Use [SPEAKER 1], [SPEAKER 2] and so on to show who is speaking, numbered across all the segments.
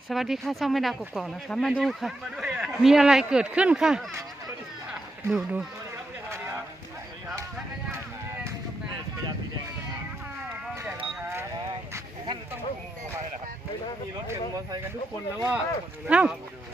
[SPEAKER 1] สวัสดีค่ะช่องแม่ดาวกกอกนะคะมาดูค่ะมีอะไรเกิดขึ้นค่ะดู
[SPEAKER 2] มีรถเป็นมอเตอร์ไซค์กันทุกคนแล้วว่า
[SPEAKER 1] เอ้า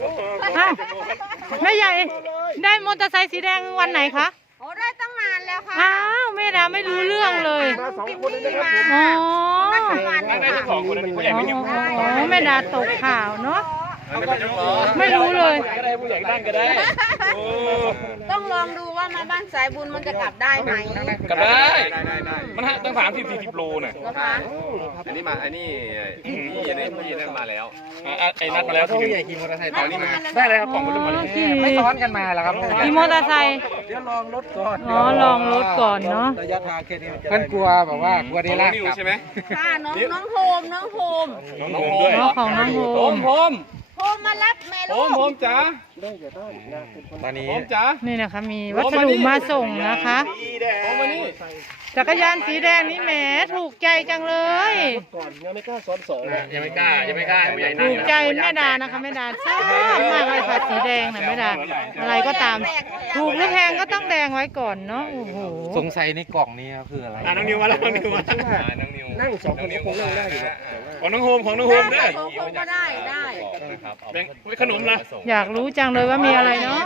[SPEAKER 1] แม่ใหญ่ได้มอเตอร์ไซค์สีแดงวันไหนคะ
[SPEAKER 3] โอ้ได้ตั้งนานแล้วค่ะ
[SPEAKER 1] อ้าวแม่ดาไม่รู้เรื่องเลย
[SPEAKER 2] มาสองคนเลยนะครับ
[SPEAKER 1] อ๋อ
[SPEAKER 2] ได้ทั้งสองคนผู้ใหญ่ไม่ยุ่ง
[SPEAKER 1] แม่ดาตกข่าวเนาะไม่รู้เลย
[SPEAKER 2] ก็ได้ผู้ใหญ่นั่งก็ได้
[SPEAKER 3] ต้องลองดูว่ามาบ้านสายบุญมันจะกลับได้ไหม
[SPEAKER 2] กลับได้มันตั้ง30-40 โลน่ะ
[SPEAKER 4] อันนี้มาอันนี้พี่นั่นมาแล้ว
[SPEAKER 2] ไอ้นัดมาแล้วผู้ใหญ่ขี่มอเตอร์ไซค์ตอนนี้มาได้เลยครับของคนละมาไม่ซ้อนกันมาแล้วครับ
[SPEAKER 1] ขี่มอเตอร์ไซค์
[SPEAKER 2] เดี๋ยวลองรถก่อน
[SPEAKER 1] อ๋อลองรถก่อนเนาะ
[SPEAKER 2] ระยะทางแค่นี้เพื่อนกลัวแบบว่ากลัวได้ลากใช่ไหม
[SPEAKER 3] ค่ะน้องโฮม
[SPEAKER 2] ด้วย
[SPEAKER 1] ของน้องโฮม
[SPEAKER 3] โฮมมารับแม่ลูก
[SPEAKER 2] โฮมจ๋าตอนนี้โฮมจ๋า
[SPEAKER 1] นี่นะคะมีวัสดุมาส่งนะคะจักรยานสีแดงนี่แหมถูกใจจังเลย
[SPEAKER 2] ก่อนยังไม่กล้าซ้อนสองยังไม่กล้าผู้ใหญ่นั่ง
[SPEAKER 1] ถูกใจแม่ดานะคะแม่ดาชอบมากเลยค่ะสีแดงนะแม่ดาอะไรก็ตามถูกหรือแพงก็ต้องแดงไว้ก่อนเนาะโอ้โห
[SPEAKER 5] สงสัยในกล่องนี้คืออะไร
[SPEAKER 2] น้องนิวมาแล้วน้องนิวนั่งสองคนคงนั่งได้อยู่ของน้องโฮมด้วย
[SPEAKER 3] โฮมก็ได้
[SPEAKER 2] แบ่งขนมนะ
[SPEAKER 1] อยากรู้จังเลยว่ามีอะไรเนาะ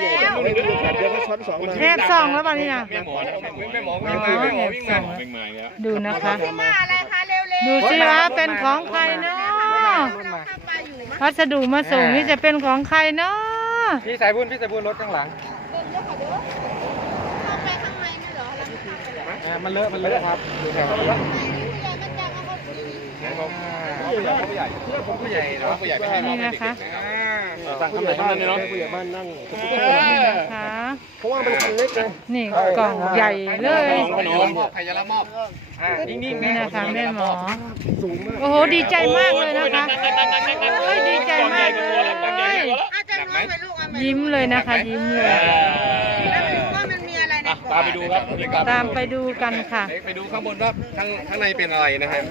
[SPEAKER 1] แอบส่องแล้วป่ะนี่นะ
[SPEAKER 2] แม่หมอ
[SPEAKER 1] ดูนะคะ
[SPEAKER 3] มาอะไรคะเร็วๆ
[SPEAKER 1] ดูสิว่าเป็นของใครเนาะพัสดุมาส่งนี่จะเป็นของใครเนาะ
[SPEAKER 5] พี่สายบุญรถข้างหลัง
[SPEAKER 3] เข้าไปข้างในไม่เหรอ
[SPEAKER 5] มันเลอะครับดูแถวนี้
[SPEAKER 1] นี่นะคะ
[SPEAKER 2] สั่งคำไหนคำนั้นเนาะผู้ใหญ่บ้านนั่ง
[SPEAKER 1] นะคะ
[SPEAKER 2] เพราะว่ามันคันเล็กเลย
[SPEAKER 1] นี่กล่องใหญ่เลย
[SPEAKER 2] ขนมใครจะรับมอบ
[SPEAKER 1] นี่นะคะแม่หมอโอ้โหดีใจมากเลยนะคะโอ้ยดีใจมากเลยยิ้มเลยนะคะยิ้มเลย
[SPEAKER 2] ตามไปดูครับ
[SPEAKER 1] ตามไปดูกันค่ะ
[SPEAKER 4] ไปดูข้างบนว่าข้างในเป็นอะไรนะครับ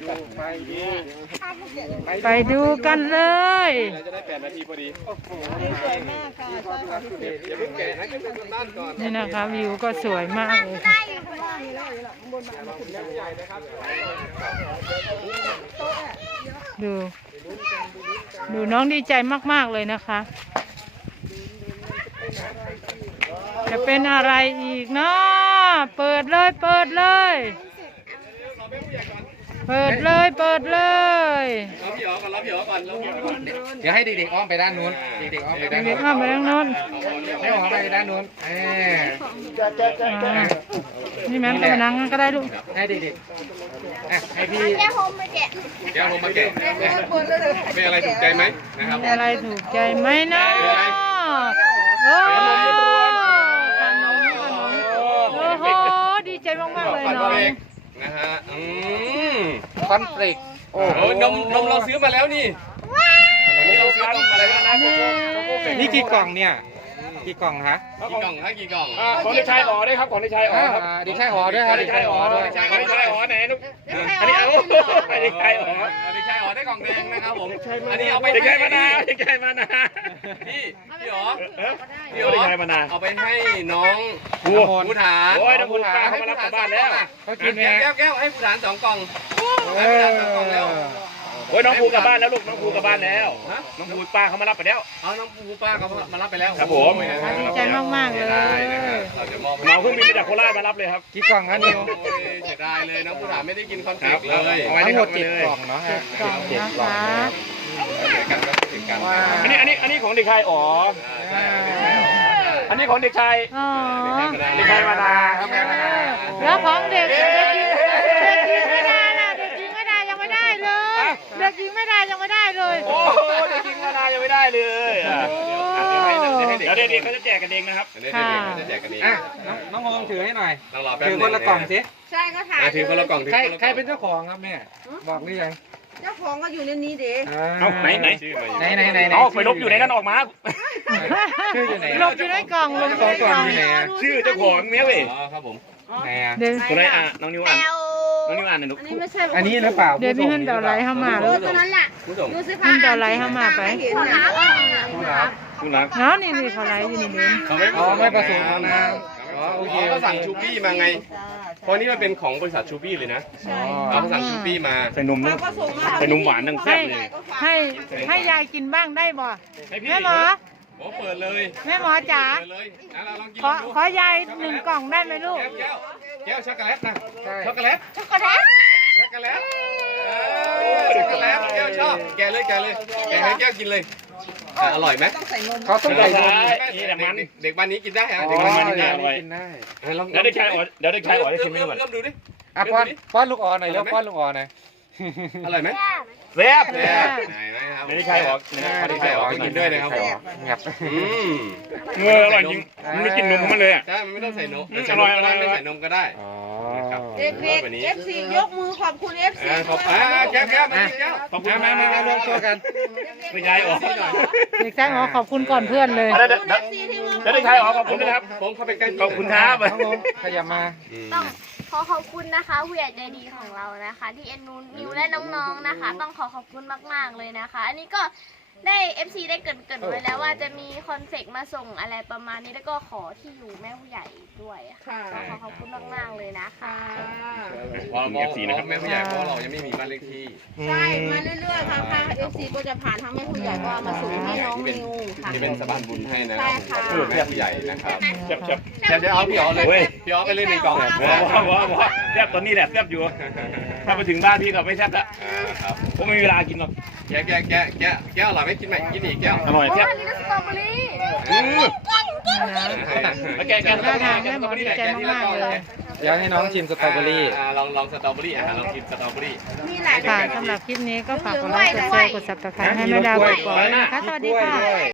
[SPEAKER 1] ไปดูกันเลย
[SPEAKER 4] จะได้8 นาทีพอดี
[SPEAKER 3] สวยมากค่ะ
[SPEAKER 4] อย่าเพิ่งแกะให้ขึ้นบนบ้านก่อน
[SPEAKER 1] นี่นะคะวิวก็สวยมากเลยดูน้องดีใจมากๆเลยนะคะจะเป็นอะไรอีกเนาะเปิดเลยเ
[SPEAKER 4] รับพี่อ๋อก่อน
[SPEAKER 5] เดี๋ยวให้เด็กๆอ้อมไปด้านนู้นเด็กๆอ้อมไปด้านนู้นให้อ้อมไปด้านนู้น
[SPEAKER 1] นี่แม่ตัวนังก็ได้ลูก
[SPEAKER 5] ให้เด็กๆให้พี่
[SPEAKER 3] แก้วโฮมมาแกะ
[SPEAKER 4] เป็นอะไรถูกใจไหมนะครับ
[SPEAKER 1] อะไรถูกใจไหมเนาะโอ้โหดีใจมากๆเลยเนาะ
[SPEAKER 4] นะฮะ
[SPEAKER 5] คอนเฟลก
[SPEAKER 4] โอ้นมเราซื้อมาแล้วนี่เราซื้อนมมาแล้วนะ
[SPEAKER 5] นี่กี่กล่องเนี่ยกี่กล่องฮะ
[SPEAKER 4] กี่กล่อง
[SPEAKER 2] ของเด็กชายอ๋อด้วยครับของเด็กชายอ๋อครับ
[SPEAKER 5] เด็กชายอ๋อด้วยครับเด็กชายอ๋อด้วย
[SPEAKER 2] ไหนลูกอันนี้เอาเด็กชายอ๋อ
[SPEAKER 4] ได้กล่องแดงนะครับผมอันนี้เอาไป
[SPEAKER 2] เด็กชายมานา
[SPEAKER 4] พี่อ๋อเอาไปให้น้องผู้ฐาน
[SPEAKER 2] โอ้ยน้องผู้ฐานเขามารับกลับบ้านแล้ว
[SPEAKER 5] เขากิน
[SPEAKER 4] แก้วให้ผู้ฐาน2 กล่องแล้ว
[SPEAKER 2] โอ้ยน้องภูกลับบ้านแล้วลูกน้องภูกลับบ้านแล้วน้องภูป้าเขามารับไปแล้ว
[SPEAKER 4] น้องภูป้าเขามารับไปแล้ว
[SPEAKER 2] ครับผม
[SPEAKER 1] ดีใจมากๆเลย
[SPEAKER 2] เราเพิ่งบินมาจากโคราชมารับเลยครับ
[SPEAKER 5] กี่กล่องครับนิว
[SPEAKER 4] เสียดายเลยน้องผู้ฐานไม่ได้กินคอนเสิร์ตเลย
[SPEAKER 5] ทั้งหมด7 กล่องเนาะฮะ7 กล่อง
[SPEAKER 2] อันนี้ของเด็กชายอ๋ออันนี้ของเด็กชายมานาครับ
[SPEAKER 1] แล้วของเด็กเด็กหญิงไม่ได้ยังไม่ได้เลย
[SPEAKER 2] โอ้เด็กหญิงมานายังไม่ได้เลยเดี๋ยวเด็กเขาจะแจกกันเองนะครับ
[SPEAKER 5] น้องโฮมถือให้หน่อยถือคนละกล่องสิ
[SPEAKER 3] ใช่ก็ถ่าย
[SPEAKER 4] ถือคนละกล่อง
[SPEAKER 5] ใครเป็นเจ้าของครับแม่บอกหรือยัง
[SPEAKER 3] เจ้าของก็อยู่ในนี้เด็ก
[SPEAKER 2] เอาไหน
[SPEAKER 5] เอา
[SPEAKER 2] ไปลบอยู่ในนั้นออกมา
[SPEAKER 5] ชื่ออยู่ไหน
[SPEAKER 1] ลบอยู่ในกล่อง
[SPEAKER 2] ชื่อเจ้าของเนี้ยเว้ย
[SPEAKER 4] ครับผม
[SPEAKER 2] ไหนคนไหนน้องนิวน้องนิวอ่านหน่อยลูก
[SPEAKER 3] อันนี้ไม่ใช่
[SPEAKER 5] อันนี้หรือเปล่า
[SPEAKER 1] เดี๋ยวมีเงินเดาไหลเข้ามาลูก
[SPEAKER 3] ตัวนั้นแหละ
[SPEAKER 4] ผู้ส่ง
[SPEAKER 3] ดูสิ
[SPEAKER 1] เงินเดาไหลเข้ามาไป
[SPEAKER 3] เห็นนะ
[SPEAKER 2] คุณรัก
[SPEAKER 1] เนาะนี่เขาไหลอยู่นี่เด่น
[SPEAKER 5] อ๋อไม่ผสมน้ำอ๋อโอเค
[SPEAKER 4] ก็สั่งชูปี้มาไงเพราะนี่มันเป็นของบริษัทชูปี้เลยนะเขาสั่งชูปี้มา
[SPEAKER 2] ใส่นมด้วย
[SPEAKER 3] ก็ส่งมา
[SPEAKER 2] ใส่นมหวานทั้งแซ่บเลย
[SPEAKER 1] ให้ยายกินบ้างได้บ่
[SPEAKER 2] ให้พี่
[SPEAKER 1] แม่หมอ
[SPEAKER 4] โอ้เปิดเลย
[SPEAKER 1] แม่หมอจ๋า
[SPEAKER 4] เปิดเลยเราลองกิน
[SPEAKER 1] ขอยาย1 กล่องได้ไหมลูก
[SPEAKER 4] แก้วช็อกโกแลตนะ
[SPEAKER 5] ใช่
[SPEAKER 4] ช็อกโกแลตช็อกโกแลตช็อกโกแลตช็อกโกแลตแก้วชอบแกะเลยแกะให้แก้วกินเลยอร่อยไหม
[SPEAKER 5] เขาต้องใส่นม
[SPEAKER 2] นี่แหละมัน
[SPEAKER 4] เด็กบ้านนี้กินได้ฮะ
[SPEAKER 5] อ๋อ
[SPEAKER 4] เด็กบ้านนี้
[SPEAKER 5] อย่างนี้กินได้
[SPEAKER 2] เดี๋ยวได้ใครอ๋อเดี๋ยวได้ใครอ๋อได้ชิมให้ดูก่อน
[SPEAKER 4] เริ่มดูดิ
[SPEAKER 5] อ่ะป้อนลูกอ่อนหน่อยแล้วป้อนลูกอ่อนหน่อย
[SPEAKER 4] อร่อยไหม
[SPEAKER 2] แซ่บ
[SPEAKER 4] แซ่บไหนนะครับ
[SPEAKER 2] เดี๋ยวได้ใครอ๋อพอดีใครอ๋อ
[SPEAKER 4] กินด้วยนะครับ
[SPEAKER 5] งับ
[SPEAKER 2] อร่อยจริงมันไม่กินนมมันเลยอ่ะ
[SPEAKER 4] ใช่มันไม่ต้องใส่นม
[SPEAKER 2] อร่อย
[SPEAKER 4] ก็ได้
[SPEAKER 2] อร่อย
[SPEAKER 4] ไม่ใส่นมก็ได้
[SPEAKER 5] อ๋อ
[SPEAKER 3] เด็กๆ FC ยกมือขอบคุณ FC
[SPEAKER 4] ขอบแก้วมาแก้ว
[SPEAKER 2] ขอบคุณ
[SPEAKER 5] มามารวมตัวกัน
[SPEAKER 2] ไม่ยายอ๋อ
[SPEAKER 1] เด็กแจ้งอ๋อขอบคุณก่อนเพื่อนเลย
[SPEAKER 2] เดี๋ยวได้ใครอ๋อขอบคุณนะครับ
[SPEAKER 4] ผมเข้าไปใกล้
[SPEAKER 2] ขอบคุณครับ
[SPEAKER 5] น้องลงขยับมา
[SPEAKER 6] ต้องขอขอบคุณนะคะผู้ใหญ่ใจดีของเรานะคะ ที่เอ็นนูนิวและน้องๆนะคะ ต้องขอขอบคุณมากๆเลยนะคะ อันนี้ก็ได้ FC ได้เกรินไว้แล้วว่าจะมีคอนเฟกมาส่งอะไรประมาณนี้แล้วก็ขอที่อยู่แม่ผู้ใหญ่ด้วยค่ะก็ขอขอบคุณมากๆเลยนะคะ
[SPEAKER 4] พอมองแม่ผู้ใหญ่เพราะเรายังไม่มีบ้านเลขที่
[SPEAKER 3] ใช่มาเรื่อยๆค่ะค่ะ FC ก็จะผ่านทางแม่ผู้ใหญ่ก็เอามาส่งให้น้องนิวค่ะ
[SPEAKER 4] ที่เป็นสะพานบุญให้นะ
[SPEAKER 3] ใช่ค่ะ
[SPEAKER 4] แม่ผู้ใหญ่นะครับ
[SPEAKER 2] แซ่บแซ่บ
[SPEAKER 4] เดี๋ยวเอาพี่อ๋อเลยพี่อ๋อไปเล่นในกล่อง
[SPEAKER 2] ว้าแซ่บตอนนี้แหละแซ่บอยู่ ถ้าไปถึงบ้านพี่ก็ไม่แซ่บละ
[SPEAKER 4] ครับ
[SPEAKER 2] ผมไม่มีเวลากินหรอก
[SPEAKER 4] แก้วอร่อยไหมกินไหมกินอีกแก้ว
[SPEAKER 2] อร่อยแซ่บ
[SPEAKER 6] อันนี้ก็สตรอเบอรี่
[SPEAKER 2] แล้วแก
[SPEAKER 1] ท่าทางแม่หมอดีใจมากๆเลย
[SPEAKER 5] อยากให้น้องชิมสตรอเบอรี่
[SPEAKER 4] ลองสตรอเบอรี่ลองกินสตรอเบอรี่
[SPEAKER 3] มีหลาย
[SPEAKER 1] ค่ะสำหรับคลิปนี้ก็ฝากกดไลค์กดแชร์กด Subscribe ให้แม่ดาวกดก่อนนะคะสวัสดีค่ะ